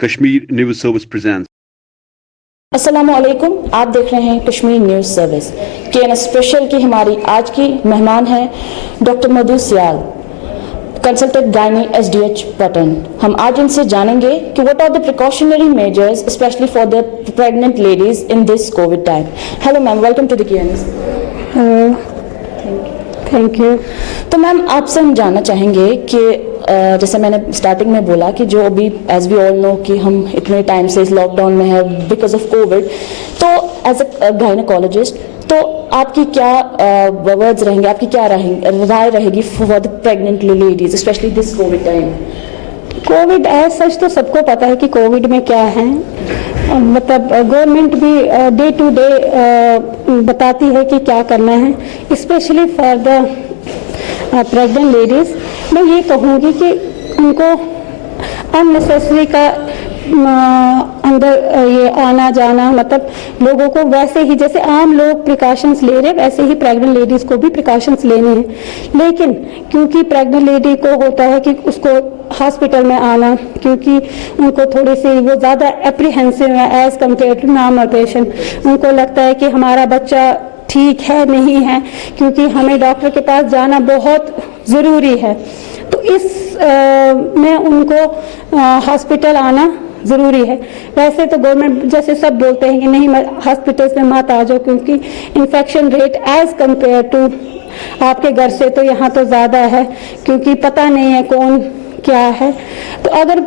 Kashmir News Service presents. अस्सलाम वालेकुम, आप देख रहे हैं Kashmir news service KN special की हमारी आज की मेहमान हैं doctor Madhu Sial, consultant gynae SDH Pattan. हम आज इनसे जानेंगे कि what are the precautionary measures specially for the pregnant ladies in this COVID time. Hello ma'am, welcome to the KN। Thank you. तो मैम आपसे हम जानना चाहेंगे कि जैसे मैंने स्टार्टिंग में बोला कि जो अभी एज वी ऑल नो कि हम इतने टाइम से इस लॉकडाउन में है बिकॉज ऑफ कोविड, तो एज अ गायनेकोलॉजिस्ट तो आपकी क्या वर्ड्स रहेंगे, आपकी क्या राय रहेगी for the pregnant ladies specially this COVID time? COVID as such तो सबको पता है कि कोविड में क्या है, मतलब गवर्नमेंट भी डे टू डे बताती है कि क्या करना है, specially for the pregnant ladies. मैं ये कहूँगी कि उनको अननेसेसरी का अंदर ये आना जाना, मतलब लोगों को वैसे ही जैसे आम लोग प्रिकॉशंस ले रहे वैसे ही प्रेग्नेंट लेडीज़ को भी प्रिकॉशंस लेने हैं। लेकिन क्योंकि प्रेग्नेंट लेडी को होता है कि उसको हॉस्पिटल में आना, क्योंकि उनको थोड़ी सी वो ज़्यादा एप्रीहेंसिव है as compared to normal patient. उनको लगता है कि हमारा बच्चा ठीक है नहीं है, क्योंकि हमें डॉक्टर के पास जाना बहुत ज़रूरी है। तो इस में उनको हॉस्पिटल आना ज़रूरी है। वैसे तो गवर्नमेंट जैसे सब बोलते हैं कि नहीं हॉस्पिटल्स में मत आ जाओ, क्योंकि infection rate as compared to आपके घर से तो यहाँ तो ज़्यादा है, क्योंकि पता नहीं है कौन क्या है। तो अगर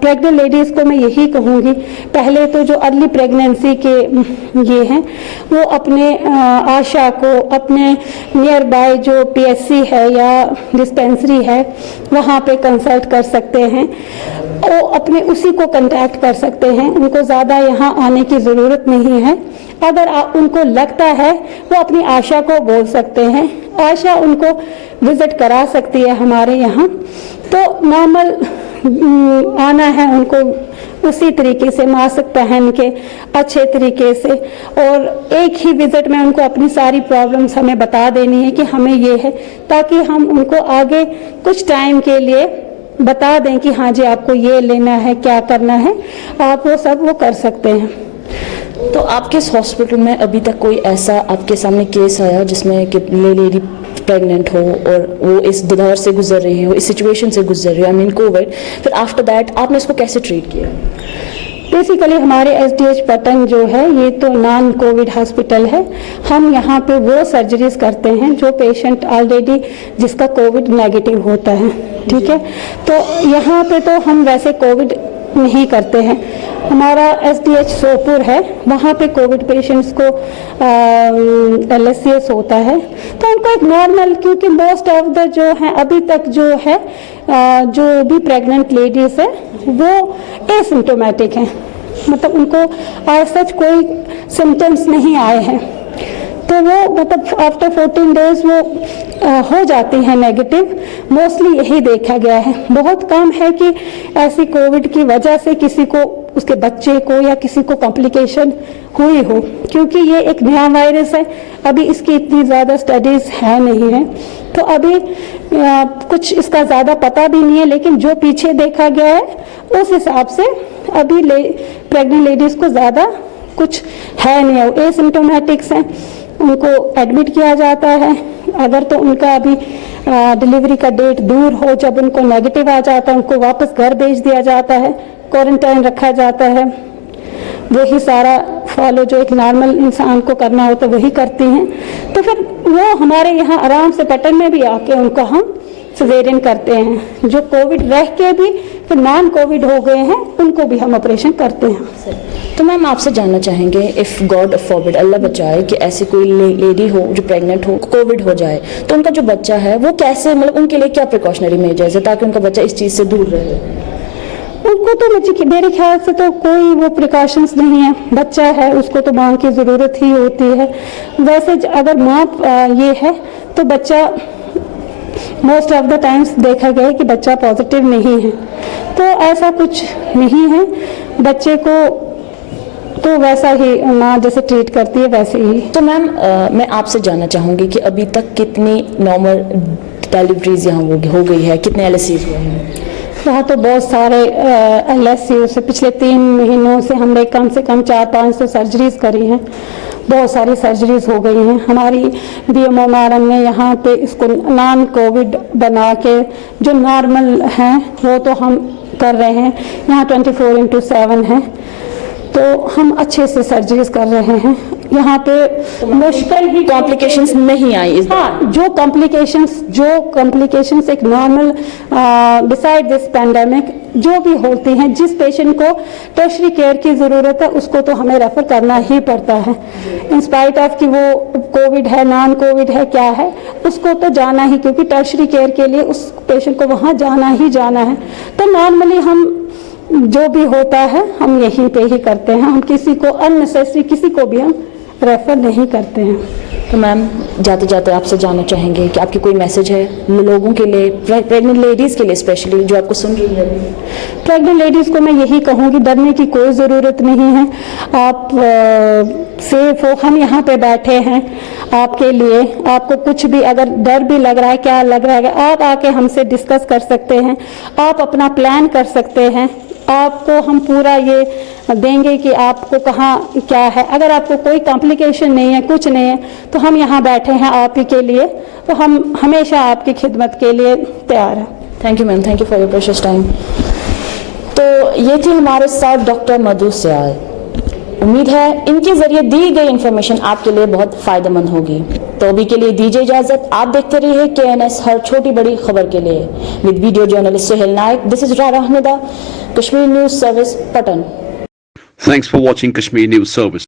प्रेग्नेंट लेडीज़ को मैं यही कहूँगी, पहले तो जो अर्ली प्रेगनेंसी के ये हैं वो अपने आशा को अपने नियर बाय जो PSC है या डिस्पेंसरी है वहाँ पे कंसल्ट कर सकते हैं, वो अपने उसी को कांटेक्ट कर सकते हैं। उनको ज़्यादा यहाँ आने की ज़रूरत नहीं है। अगर उनको लगता है वो अपनी आशा को बोल सकते हैं, आशा उनको विज़िट करा सकती है हमारे यहाँ। तो नॉर्मल आना है उनको उसी तरीके से मास्क पहन के अच्छे तरीके से, और एक ही विज़िट में उनको अपनी सारी प्रॉब्लम्स हमें बता देनी है कि हमें ये है, ताकि हम उनको आगे कुछ टाइम के लिए बता दें कि हाँ जी आपको ये लेना है, क्या करना है, आप वो सब वो कर सकते हैं। तो आपके इस हॉस्पिटल में अभी तक कोई ऐसा आपके सामने केस आया जिसमें कि लेडी प्रेग्नेंट हो और वो इस दौर से गुजर रही हो, इस सिचुएशन से गुजर रही हो, आई मीन कोविड, फिर आफ्टर दैट आपने इसको कैसे ट्रीट किया? बेसिकली हमारे SDH पटन जो है ये तो नॉन कोविड हॉस्पिटल है। हम यहाँ पे वो सर्जरीज करते हैं जो पेशेंट ऑलरेडी जिसका कोविड नेगेटिव होता है, ठीक है। तो यहाँ पे तो हम वैसे कोविड नहीं करते हैं। हमारा SDH सोपुर है, वहाँ पे कोविड पेशेंट्स को LSCS होता है, तो उनको एक नॉर्मल, क्योंकि मोस्ट ऑफ द जो है अभी तक जो है जो भी प्रेग्नेंट लेडीज़ है वो एसिम्टोमेटिक हैं, मतलब उनको आज सच कोई सिम्टम्स नहीं आए हैं। तो वो मतलब आफ्टर 14 डेज वो हो जाती हैं नेगेटिव। मोस्टली यही देखा गया है। बहुत कम है कि ऐसी कोविड की वजह से किसी को उसके बच्चे को या किसी को कॉम्प्लिकेशन हुई हो, क्योंकि ये एक नया वायरस है, अभी इसकी इतनी ज़्यादा स्टडीज़ है नहीं है, तो अभी कुछ इसका ज़्यादा पता भी नहीं है। लेकिन जो पीछे देखा गया है उस हिसाब से अभी प्रेग्नेंट लेडीज़ को ज़्यादा कुछ है नहीं, वो एसिम्टोमेटिक्स हैं, उनको एडमिट किया जाता है। अगर तो उनका अभी डिलीवरी का डेट दूर हो, जब उनको नेगेटिव आ जाता है उनको वापस घर भेज दिया जाता है, क्वारंटाइन रखा जाता है। वही सारा फॉलो जो एक नॉर्मल इंसान को करना होता है वही करती हैं। तो फिर वो हमारे यहाँ आराम से पटन में भी आके उनको हम सिजेरियन करते हैं। जो कोविड रह के भी फिर नॉन कोविड हो गए हैं उनको भी हम ऑपरेशन करते हैं। तो मैम आपसे जानना चाहेंगे, इफ़ गॉड फॉरबिड, अल्लाह बचाए कि ऐसी कोई लेडी हो जो प्रेग्नेंट हो, कोविड हो जाए, तो उनका जो बच्चा है वो कैसे, मतलब उनके लिए क्या प्रिकॉशनरी मेजर्स है ताकि उनका बच्चा इस चीज़ से दूर रहे? उनको तो मेरे ख्याल से तो कोई वो प्रिकॉशंस नहीं है। बच्चा है उसको तो माँ की ज़रूरत ही होती है। वैसे अगर माँ ये है तो बच्चा मोस्ट ऑफ द टाइम्स देखा गया है कि बच्चा पॉजिटिव नहीं है, तो ऐसा कुछ नहीं है। बच्चे को तो वैसा ही माँ जैसे ट्रीट करती है वैसे ही। तो मैम मैं आपसे जानना चाहूँगी कि अभी तक कितनी नॉर्मल डिलीवरीज यहाँ हो गई है, कितने LSCs हुए हैं? वहाँ तो बहुत सारे LSU से पिछले 3 महीनों से हमने कम से कम 400-500 सर्जरीज करी हैं, बहुत सारी सर्जरीज हो गई हैं। हमारी BMO मैडम ने यहाँ पे इसको नॉन कोविड बना के जो नॉर्मल हैं वो तो हम कर रहे हैं, यहाँ 24/7 है, तो हम अच्छे से सर्जरीज कर रहे हैं। यहाँ पे मुश्किल ही कॉम्प्लिकेशंस नहीं आई इस हाँ, जो कॉम्प्लिकेशंस एक नॉर्मल बिसाइड दिस पैंडेमिक जो भी होती हैं, जिस पेशेंट को टर्शरी केयर की ज़रूरत है उसको तो हमें रेफर करना ही पड़ता है, इन स्पाइट ऑफ कि वो कोविड है नॉन कोविड है क्या है, उसको तो जाना ही, क्योंकि टर्शरी केयर के लिए उस पेशेंट को वहाँ जाना ही जाना है। तो नॉर्मली हम जो भी होता है हम यहीं पे ही करते हैं, हम किसी को अननेसेसरी किसी को भी हम रेफर नहीं करते हैं। तो मैम जाते जाते आपसे जानना चाहेंगे कि आपकी कोई मैसेज है लोगों के लिए, प्रेग्नेंट लेडीज़ के लिए स्पेशली जो आपको सुन रही है? प्रेग्नेंट लेडीज़ को मैं यही कहूँगी डरने की कोई ज़रूरत नहीं है, आप सेफ हो, हम यहाँ पे बैठे हैं आपके लिए। आपको कुछ भी अगर डर भी लग रहा है, क्या लग रहा है, आप आके हमसे डिस्कस कर सकते हैं, आप अपना प्लान कर सकते हैं, आपको हम पूरा ये देंगे कि आपको कहाँ क्या है। अगर आपको कोई कॉम्प्लिकेशन नहीं है, कुछ नहीं है, तो हम यहाँ बैठे हैं आप ही के लिए, तो हम हमेशा आपकी खिदमत के लिए तैयार हैं। Thank you ma'am, thank you for your precious time. तो ये थी हमारे साथ डॉक्टर मधु सियाल। उम्मीद है इनके जरिए दी गई इन्फॉर्मेशन आपके लिए बहुत फायदेमंद होगी। तो अभी के लिए दीजिए इजाजत, आप देखते रहिए KNS हर छोटी बड़ी खबर के लिए with video journalist Suhail Naik. This is रारा अहमदा, Kashmir news service, Pattan. Thanks for watching Kashmir News Service.